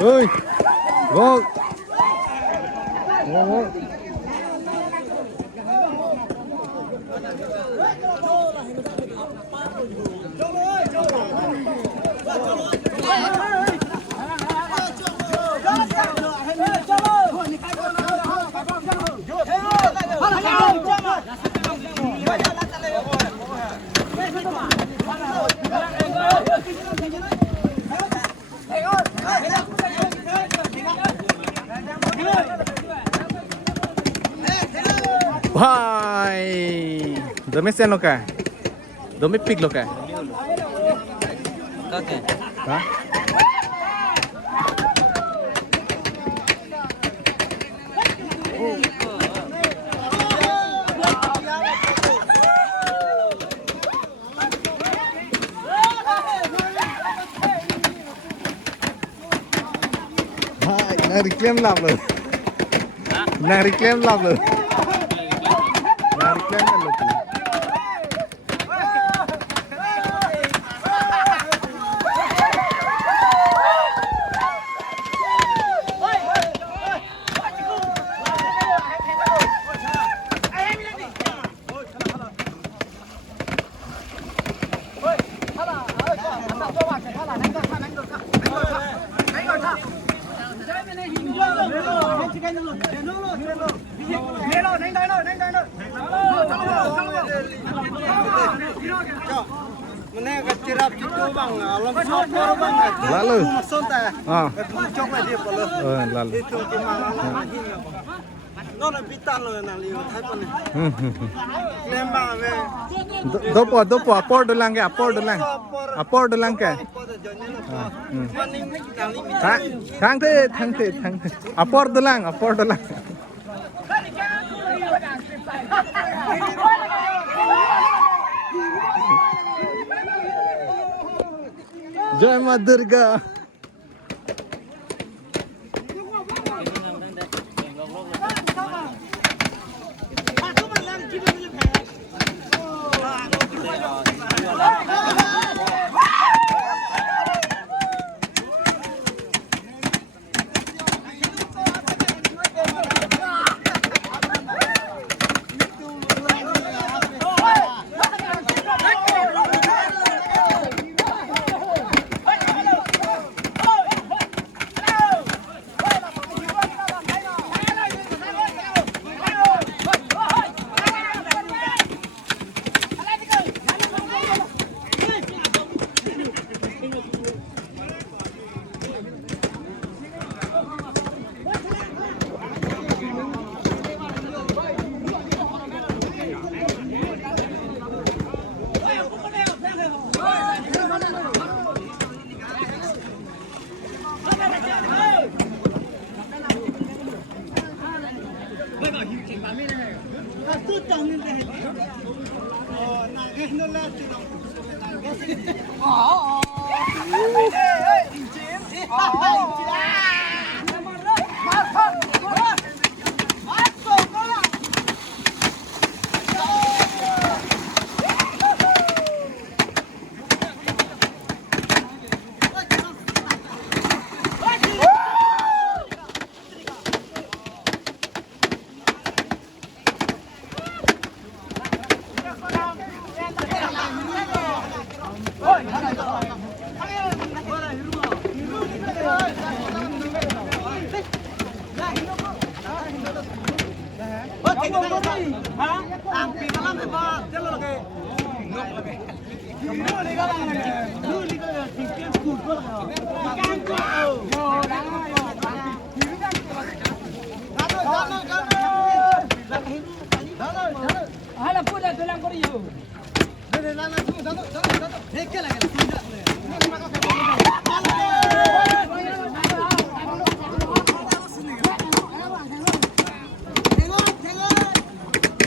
Ơi, vô, vô, vô. Vai, domestic लोग है, domestic लोग है, हाँ? Nah reclaim lah lo, nah reclaim lah lo. Lalu, lalu. Dopo, apor dolang ke, apor dolang ke. Thang thế, apor dolang. Jai Maa Durga.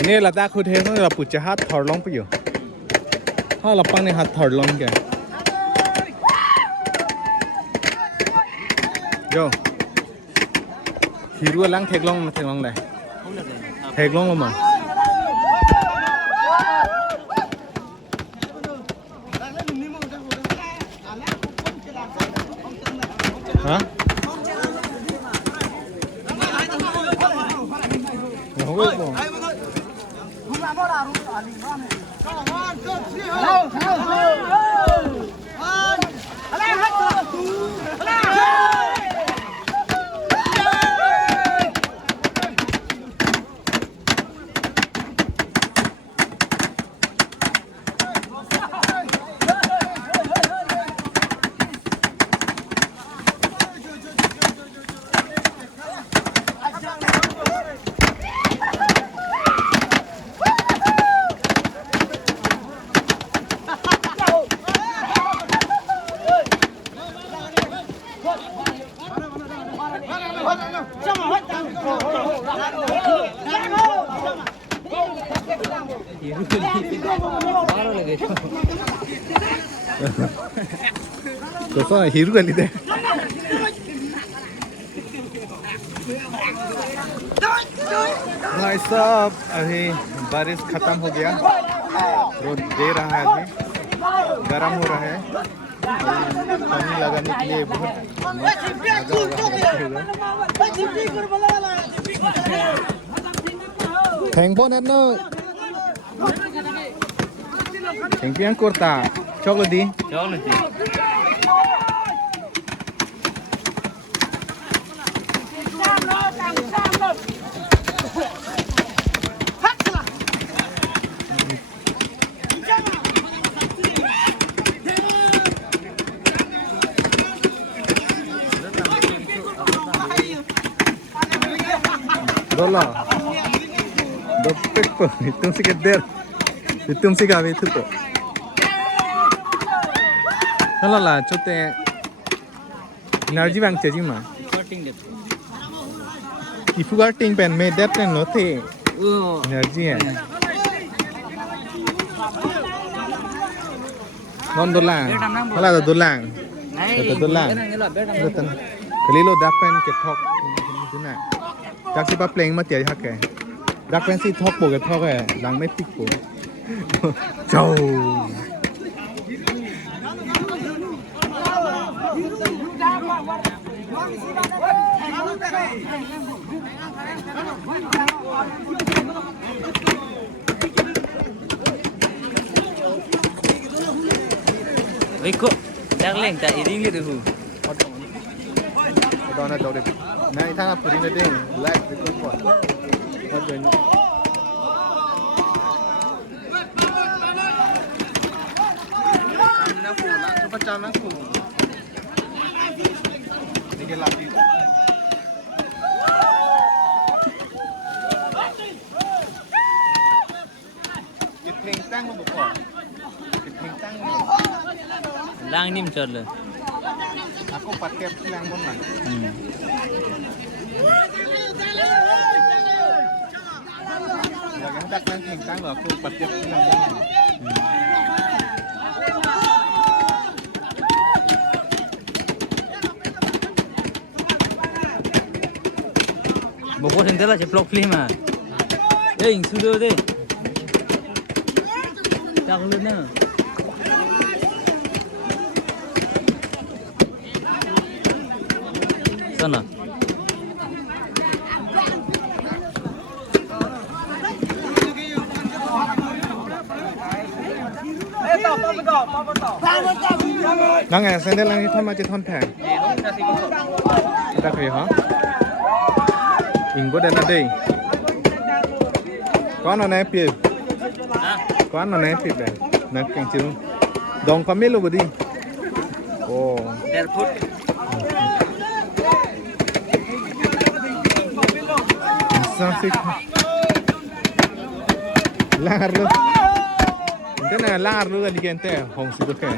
นี่เราได้คุณเทนเราปุจจะฮัทถอดลงไปอยู่ถ้าเราปั้งในฮัทถอดลงแกโย่ขี่รั้วล้างเทกลงเลยเทกลงมาฮะโอ้โหतो hero गली दे भाई साहब अभी बारिश खत्म हो गया रोड दे रहा है अभी गर्म हो रहा है पानी लगाने के लिए बहुत थैंक यू नेट no thank you kurta chocolate दी Dola, dopek po, itong si Kader, itong si Gabi itu po. Dola lah, cote energy bank cari mah. Ifu garting pen, me dat pen no the. Energy है. Non dolang, kalau ada dolang, ada dolang. Betul. Kali lo dapen ketok, itu nak.จากที่ป้าเพลงมาเจียฮักแกรักแฟนซีท็อกโบกับท็อกแกหลังไม่ติดโบเจ้าเฮ้ยก็แรงเล่งแต่อีดิ้งเลยดูตอนนั้นเราเด็กนายท่านผู้รินเด้งแลกไปก่อนก็เป็นน้ำฟูน้ำประจำน้ำฟูนี่ก็ลาดีกิดเพลงตั้งมาบุกก่อนกิดเพลงตั้งล่างนิ่มจดเลย Aku pakai yang mana? Lagi hendak main tingkang aku pakai yang mana? Bawa sendela ceplok film ah. Eh, sudah deh. Tak luna. Sana. Nang sandal lang ito macam thon thang. Tak kaya ha? Inggo dan ada. Kau nak naik pil? Kau nak naik pil dah? Nak kencing. Dong kami lo budi. Oh. Barefoot. Sasik. Lar lo. Ini na lar lo lagi ente hong situ kan.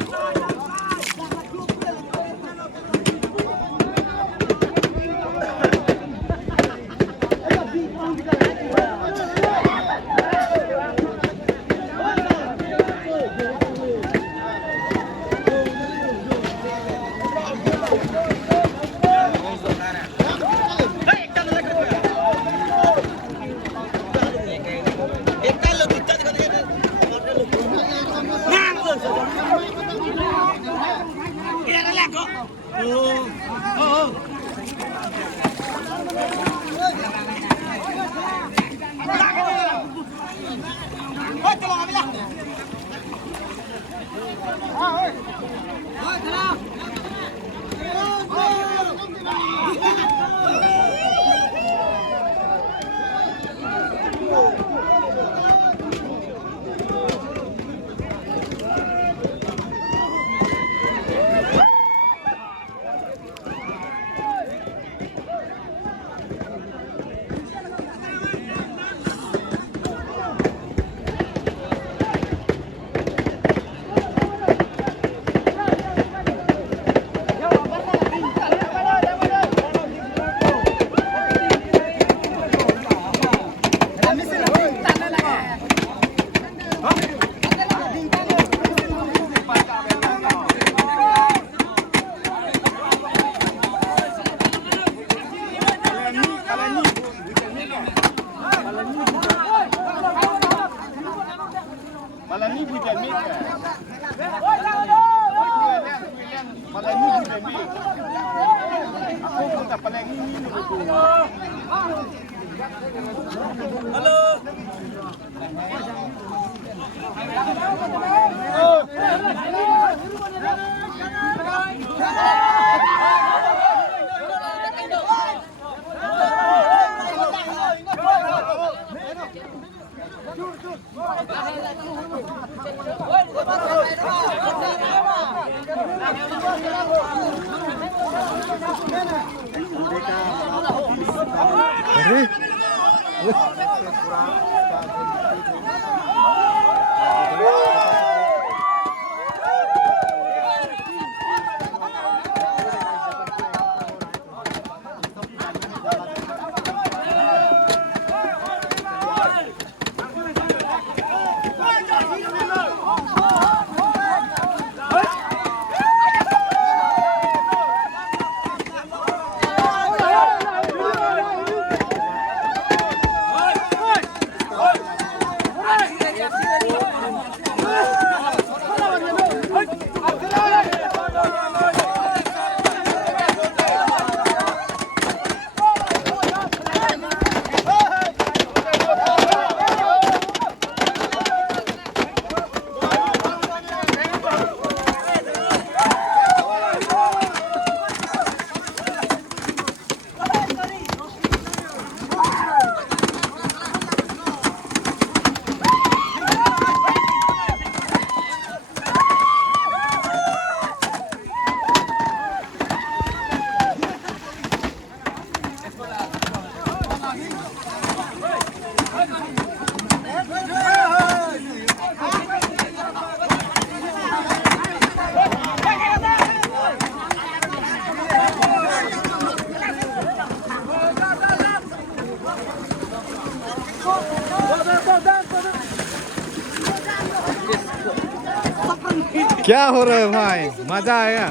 क्या हो रहा है भाई? मजा आया?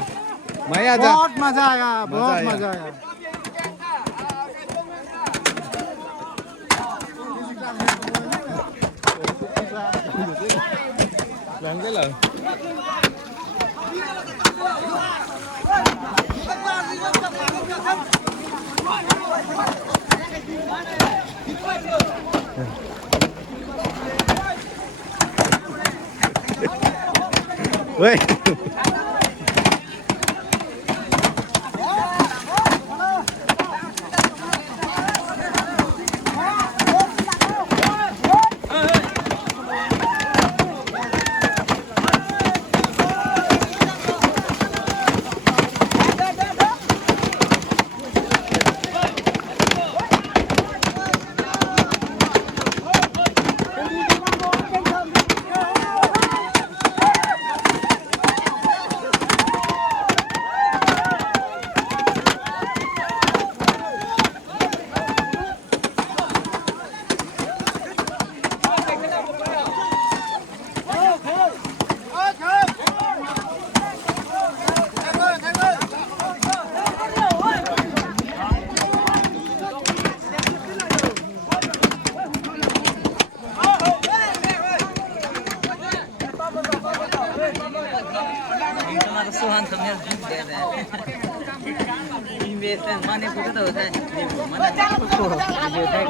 मैं आजा। बहुत मजा आया, बहुत मजा आया। Wait. Suhan sambil deh. Ini mana pun tu dah. Mana? Ini dah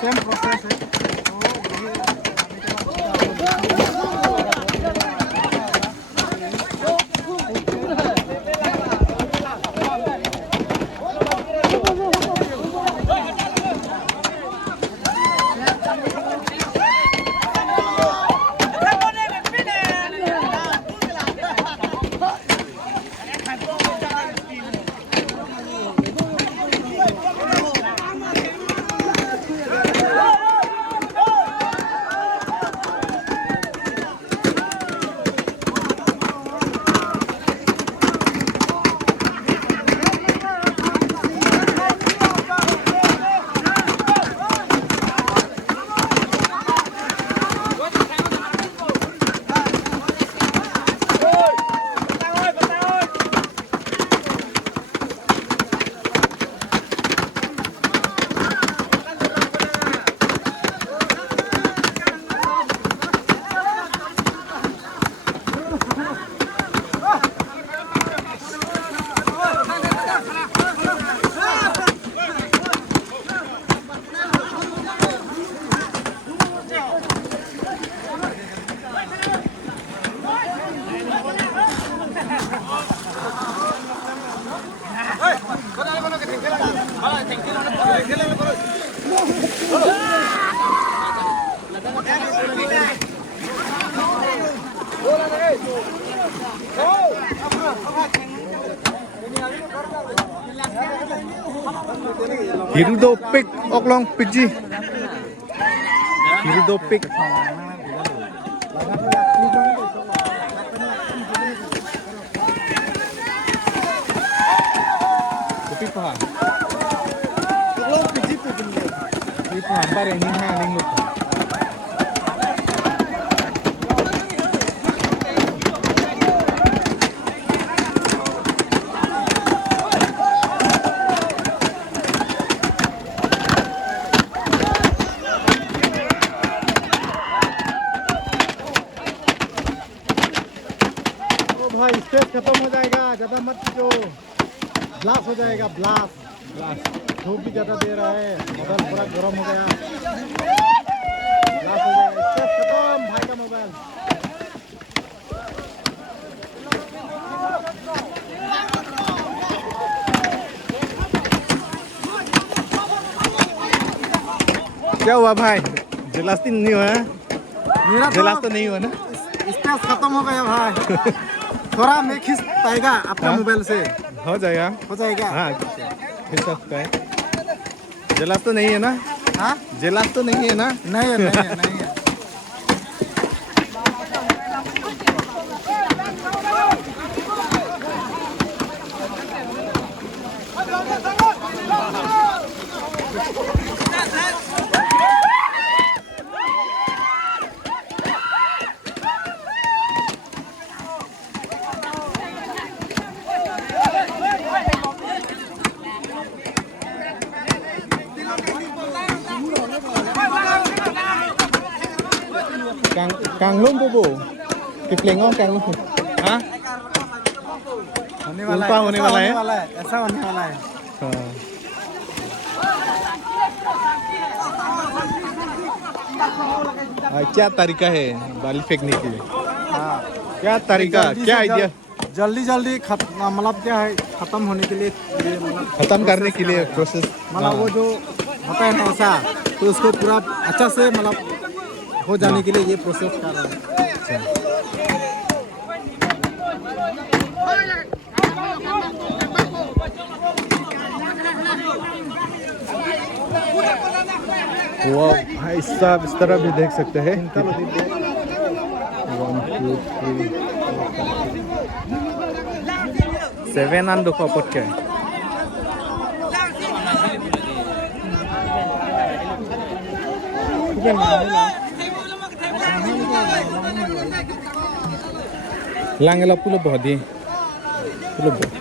same process है Hirudopik oklong piji. Hirudopik. Tapi paham. लोग पीछे पे बिल्ले Tapi paham bare ni ha ning lu. भाई स्टेज खत्म हो जाएगा ज़्यादा मत जो ब्लास्ट हो जाएगा ब्लास्ट धूप भी ज़्यादा दे रहा है मोबाइल पूरा गर्म हो गया ब्लास्ट हो जाएगा स्टेज खत्म भाई का मोबाइल क्या हुआ भाई? जलास तो नहीं हुआ है? मेरा जलास तो नहीं हुआ ना? स्टेज खत्म हो गया भाई थोड़ा मैं खींच पाएगा अपना हाँ? मोबाइल से हो जाएगा। हो जाएगा हाँ फिर सकता है। जलास तो नहीं है ना? हाँ जलास तो नहीं है ना? नहीं है नहीं है नहीं है Càng lung bu. Kipling oh càng lung. Hah? होने वाला उल्टा है होने ऐसा वाला है? होने वाला है ऐसा होने वाला है क्या तरीका है बाली फेंकने के लिए? हाँ क्या तरीका? जल्दी क्या से आइडिया? जल्दी जल्दी मतलब क्या है खत्म होने के लिए ये मतलब खत्म करने के लिए प्रोसेस प्रोसेस। मतलब वो जो होता है ना ऐसा तो उसको पूरा अच्छा से मतलब हो जाने के लिए ये प्रोसेस कर रहा है वो भाई साहब इस तरह भी देख सकते हैं। 1 2 3 7 an duko potke langela pulo bodi pulo bodi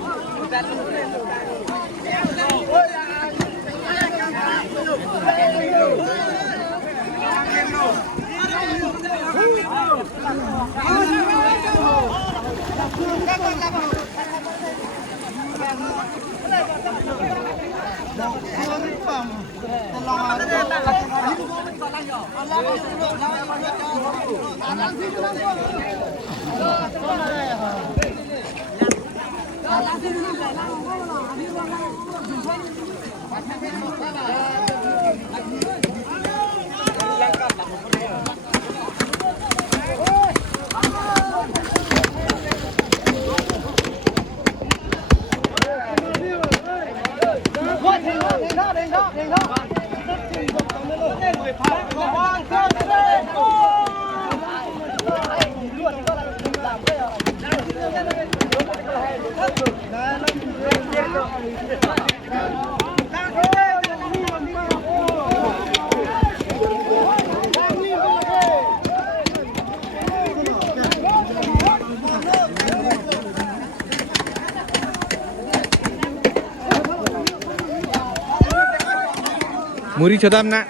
Muri chodam na.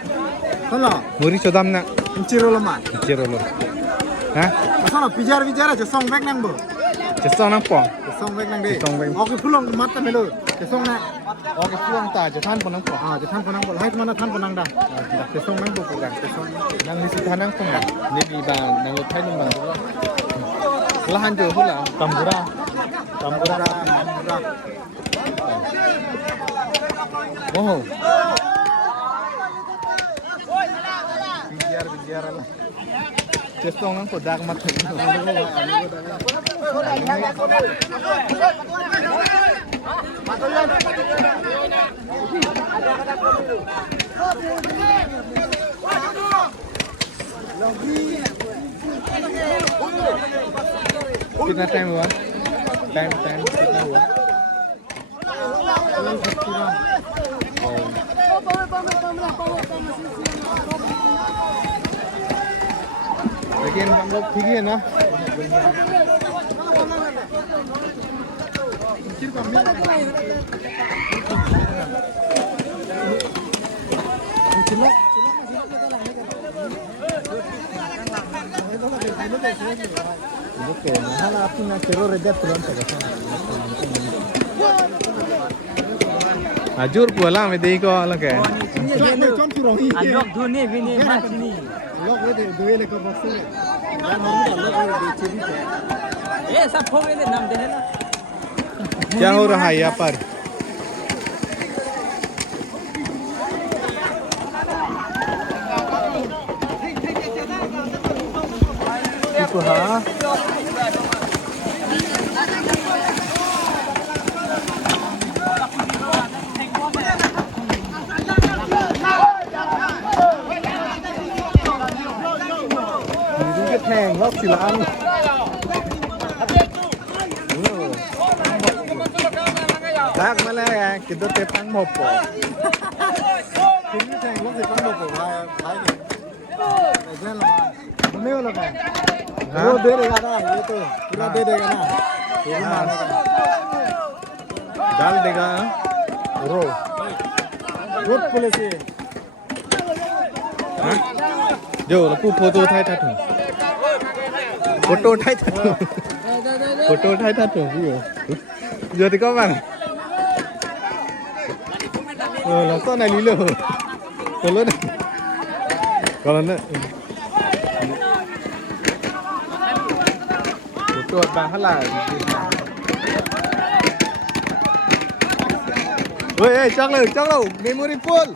Hello. Muri chodam na. Ciro lama. Ciro lo. Ha? Asal pijar bicara je song back nang bo. Je song nang pong. Je song back nang deh. Song back. Oke pulang mata melu. Je song na. Oke pulang ta je than pon nang pong. Ah, je than ponang bo. Hai mana than ponang dah. Je song nang bo pulang. Je song. Nang ni si than nang pong na. Ni bi ba nang lo thai ni bang lo. Lahan jo hula. Tambura. Tambura. Tambura. Oh. Bijar lah. Je song nang po dak mat. कितना time हुआ time कितना हुआ लेकिन हम लोग ठीक है ना Oke, nah aku nak teror aja pulang ke sana. Ajur pulang, medai ko alang ke. Jom turun ini. Alok dunia bini macam ni. Lok ada dua lekor boxer. Dan orang lok ada di sini. सब हो गए नाम दे ना क्या हो रहा है यहाँ पर हाँแทงรอบสิล้านLắc mà lẽ kita tepang mo po. Kini saya lok di pondok ko, hai ni. Jangan lama. Mana yo lama? Wo de dega na, ये तो पूरा दे देगा ना. ये मारने का. डाल देगा रो. रोड पुलिस ये. जो लपू फोटो उठाए था तुम. फोटो उठाए था तुम. फोटो उठाए था तुम. Giờ thì có bạn. Là sao này lý lửa. Còn lớn này. Còn lớn này. Chuột bạn hát là. Ôi, chắc lâu. Memory full.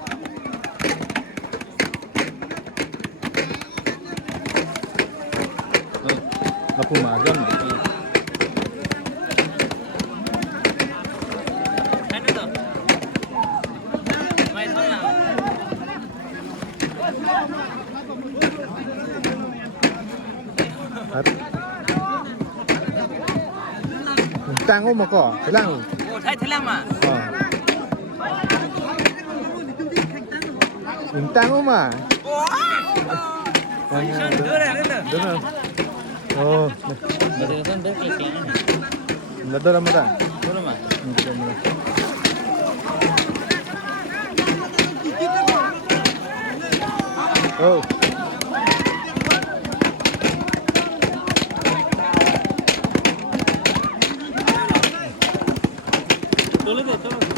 Nó cũng mà gần này. Intang mo ko. Ilang? Oh, thay thay lắm à. Intang mo ma. Đưa này, đưa này. Doon. Oh. Đưa này, đưa cái này. Nado na mo ta. Đưa mà. Oh. Tuloy deh, tuloy.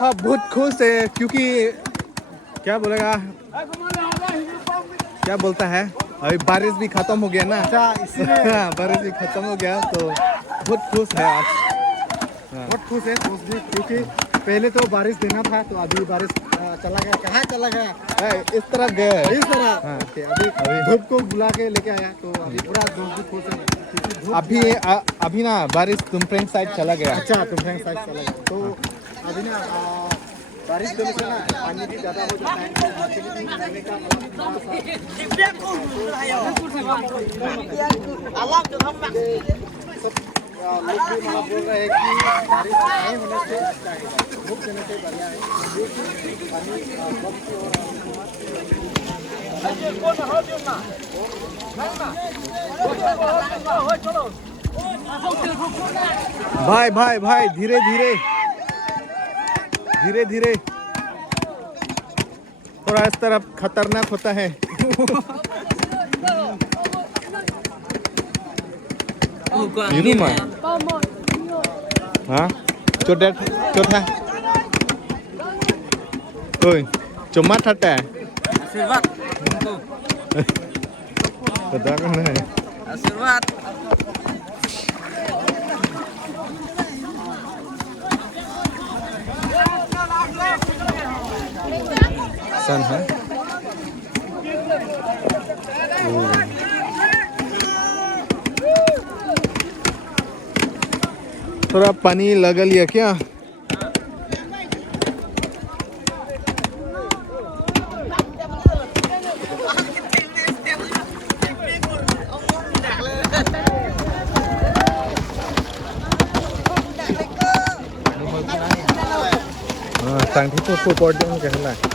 हाँ बहुत खुश है क्योंकि क्या बोलेगा क्या बोलता है अभी बारिश भी खत्म हो गया ना हाँ, बारिश भी खत्म हो गया तो बहुत खुश है आज बहुत खुश है खुश भी क्योंकि पहले तो बारिश देना था तो अभी बारिश चला गया कहाँ चला गया इस तरफ गया है इस तरह हाँ। अभी धूप को बुला के लेके आया तो अभी पूरा धूप भी खुश है क्योंकि धूप अभी ना बारिश तुमफ्रेंग साइड चला गया अच्छा तुम साइड चला गया तो अभी ना बारिश देने से ना पानी भी ज़्यादा हो जाता है तो मछली भी खाने का सब लोग भी मतलब बोल रहे हैं कि बारिश नहीं होने से अच्छा है धूप देने से बढ़िया है क्योंकि पानी कम से हो भाई भाई भाई धीरे धीरे धीरे धीरे थोड़ा इस तरफ खतरनाक होता है Ini mah. Hah? Chốt ha. Ôi, cuma thata. Asirwat. Betul kan này. Asirwat. San ha? थोड़ा पानी लगा लिया क्याสั่งที่พูดโปรดยังกันเท่าไหร่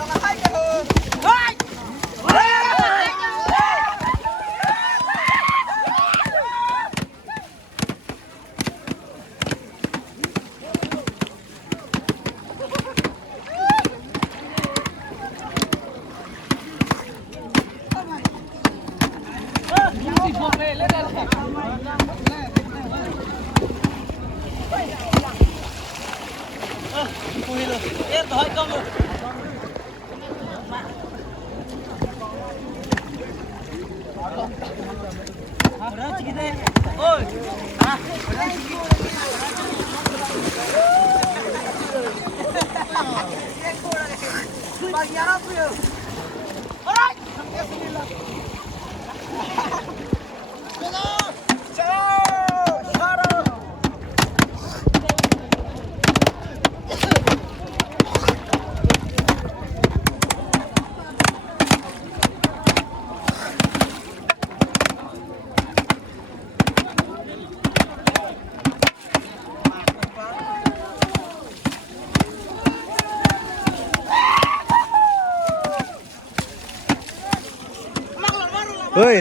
เฮ้ย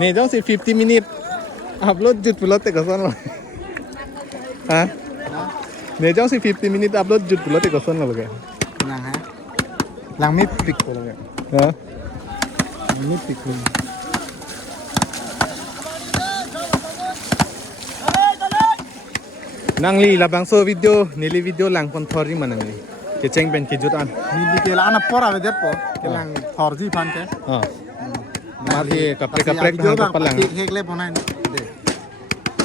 นี่ต้องสิ50 minute ขับรถจุดรถติดกับซ้อนหรอฮะเนี่ยต้องสิ50 minute ขับรถจุดรถติดกับซ้อนหรอแก นะฮะหลังไม่ปิด ฮะ ini pikun. Nangli labang so video nili video lang kon thori manangli keceng ben kejutan Nili ke lana pora be depo ke lang forji pan ke. ha mati kaprek video hang bang palang hekle bonai de.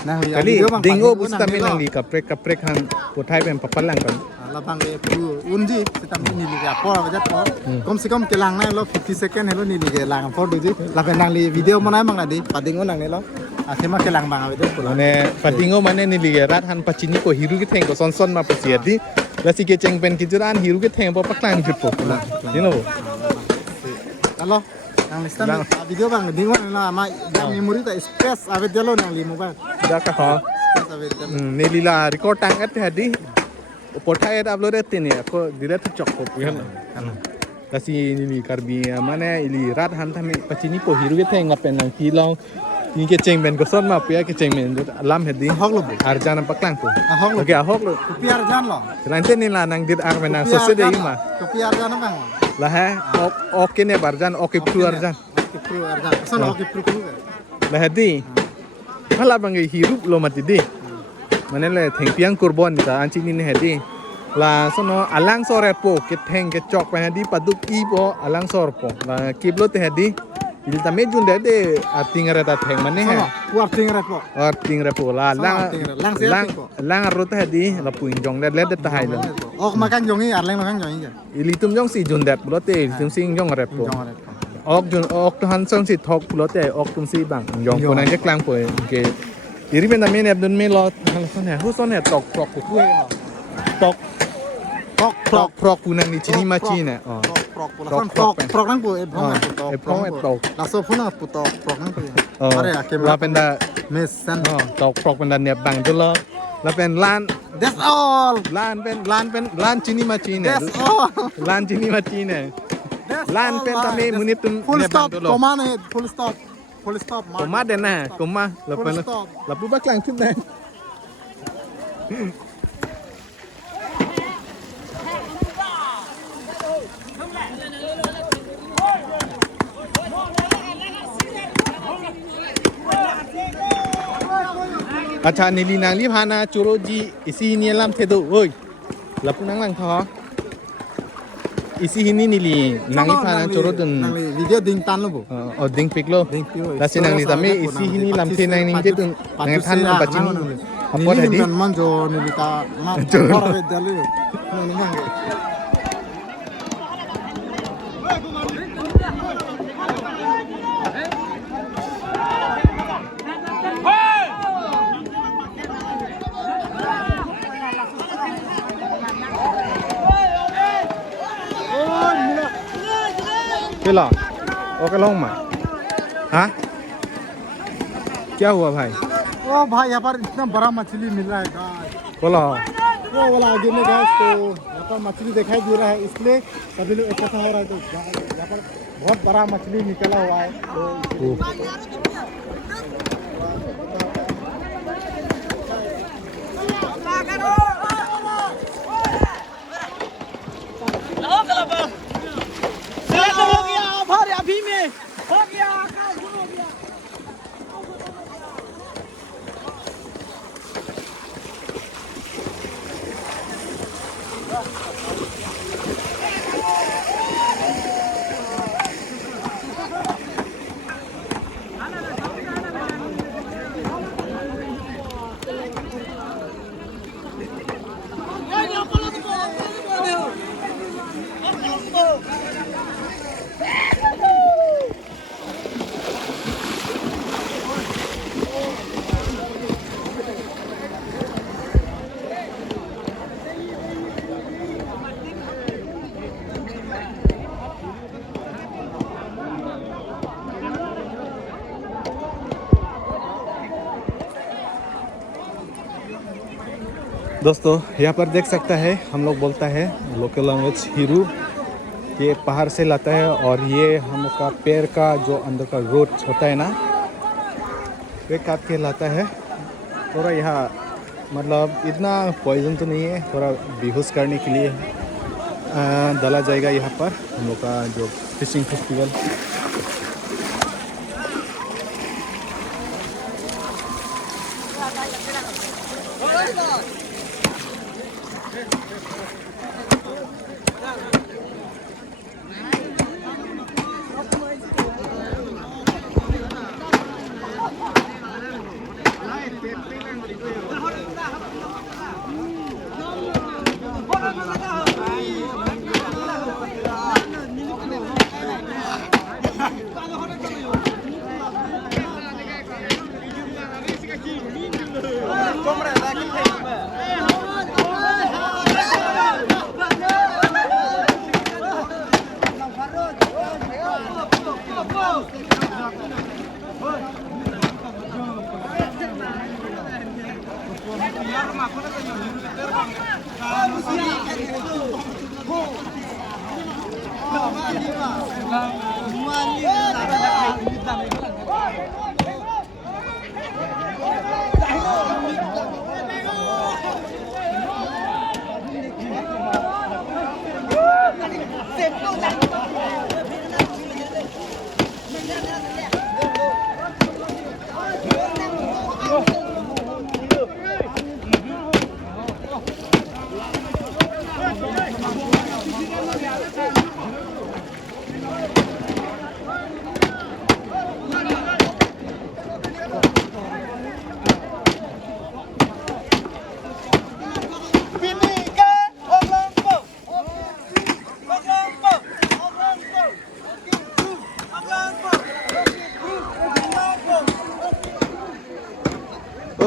Nah, kali dingo busta menangli kaprek hang pothai ben papalang kan labang ke pu unji sitam nili ke pora be depo kom se kom ke lang na lo 50 second hello nili ke lang for duji labang nangli video monai mang adi padingo nang lo akhirnya ke lang bang be depo mane patingo mane nili rat han pachini ko hiru ke theng ko son ma pasiati lasi keceng ben kejutan hiru ke theng pa paklang jutpo you know halo yang listan video bang dingo na ma yang memori ta space ave delo nang li mobile da ka ha space ave delo nili la record tang at hadi pothai at upload at ni ko direct chok ko yan lasi nili karbi mane ili rat han thame pachini ko hiru ke theng apen nang ki long ni keceng ben ko son ma pya keceng men lam hedi hok lo arjana paklang ko hok lo okay hok lo piar jan lo lanten ni la nang dit ar menang so se de ma piar jan bang la ha ok ne barjan ok pru arjan kipru arjan son hok kipru ku la hedi hala bangai hirup lo mati di mane le theng piang kurbon ta anchi ni ne hedi la sono alang sore po ke theng ke chok pa hedi paduk i po alang sor po la kiblo te hedi il ta me jun de ating ra ta theng mane ha kuar ting repo और तिंग रे पोला lang ro ta di la puing jong le ta hai la ok makan jongi arleng makan jongi ke ili tum jong si jun dat lo te tum sing jong re po ok jun ok to han song si thok lo te ok tum si bang jong ko nan je klang po ke iri ben da me ne dun me lo han son ne hu son ne tok prok ku tu tok prok ku nan ni chini ma chi ne prok nang po e prok la so phuna pu prok nang po are akem la pen da mes san tok prok pen da ne bang tu lo la pen lan that's all lan chini ma chi ne that's all lan chini ma chi ne lan pen ta me munit tum full ne stop bang tu lo komane full stop koma de na koma la pen la pu baklang chup na अच्छा नीली नांगली भाना चोरो जी इसी ही नियम थे दो ओए लपु नंग lung था इसी ही नीली नांगली भाना चोरो तुन nangli video ding tan lo bu और दिंग पिकलो लासी नांगली तमे इसी ही नी लमथे नांग निंगे तुन नांग थान बचिनी अपॉट है दी man jo nilita ma pora be dalu nang mangi पिला ओके लॉन्ग में हाँ क्या हुआ भाई ओ भाई यहाँ पर इतना बड़ा मछली मिल रहा है गाइस बोला वो वाला आगे में गाइस तो यहाँ पर मछली दिखाई दे रहा है इसलिए सभी लोग इकट्ठा हो रहा है तो यहाँ पर बहुत बड़ा मछली निकला हुआ है तो दोस्तों यहाँ पर देख सकता है हम लोग बोलता है लोकल लैंग्वेज हीरू ये पहाड़ से लाता है और ये हम लोग का पैर का जो अंदर का रोट होता है ना वे काट के लाता है थोड़ा यहाँ मतलब इतना पॉइजन तो नहीं है थोड़ा बेहोश करने के लिए डाला जाएगा यहाँ पर हम लोग का जो फिशिंग फेस्टिवल तो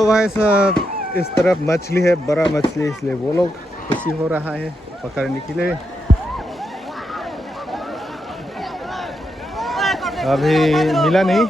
भाई साहब इस तरफ मछली है, बड़ा मछली, इसलिए वो लोग खुशी हो रहा है पकड़ने के लिए। अभी मिला नहीं।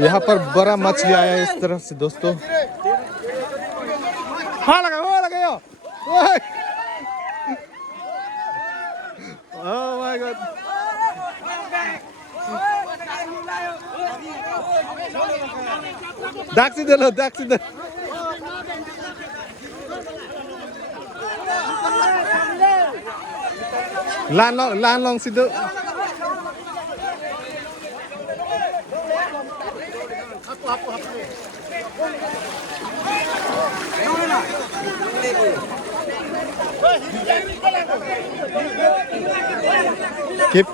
यहाँ पर बड़ा मछली आया है इस तरफ से दोस्तों। हाँ लगा यो। Oh my God. Daxi delo, daxi delo. Lan long sido. Keep.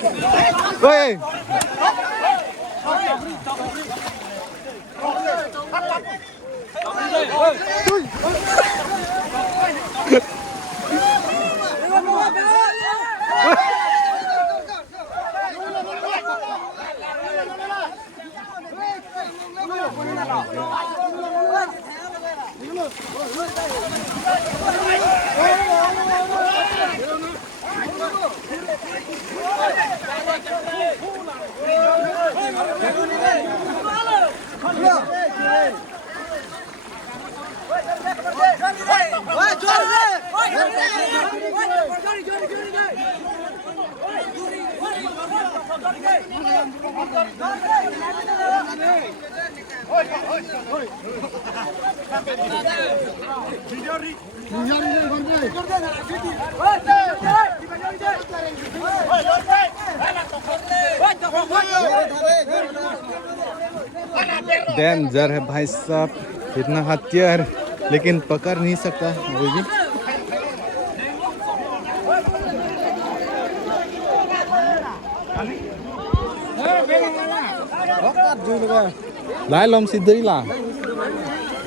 Oi. Danger है भाई साहब, इतना हथियार लेकिन पकड़ नहीं सकता वो भी। Lai lom sidri lah.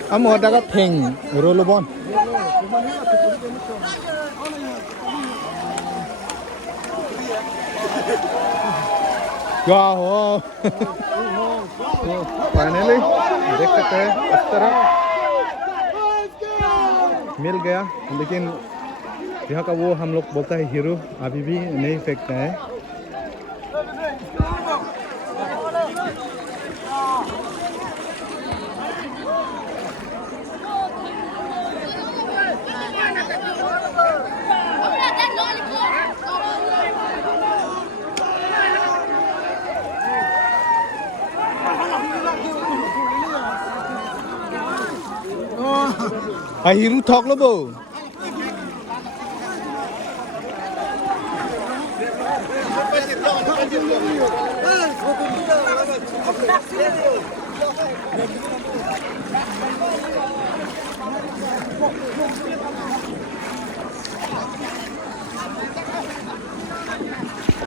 Kamu ada kat peng rolobon. Wow. Finally देख सकते हैं इस तरह मिल गया, लेकिन यहाँ का वो हम लोग बोलता है हीरो अभी भी नहीं फेंकता है। Hiru thok lo bo. Hey,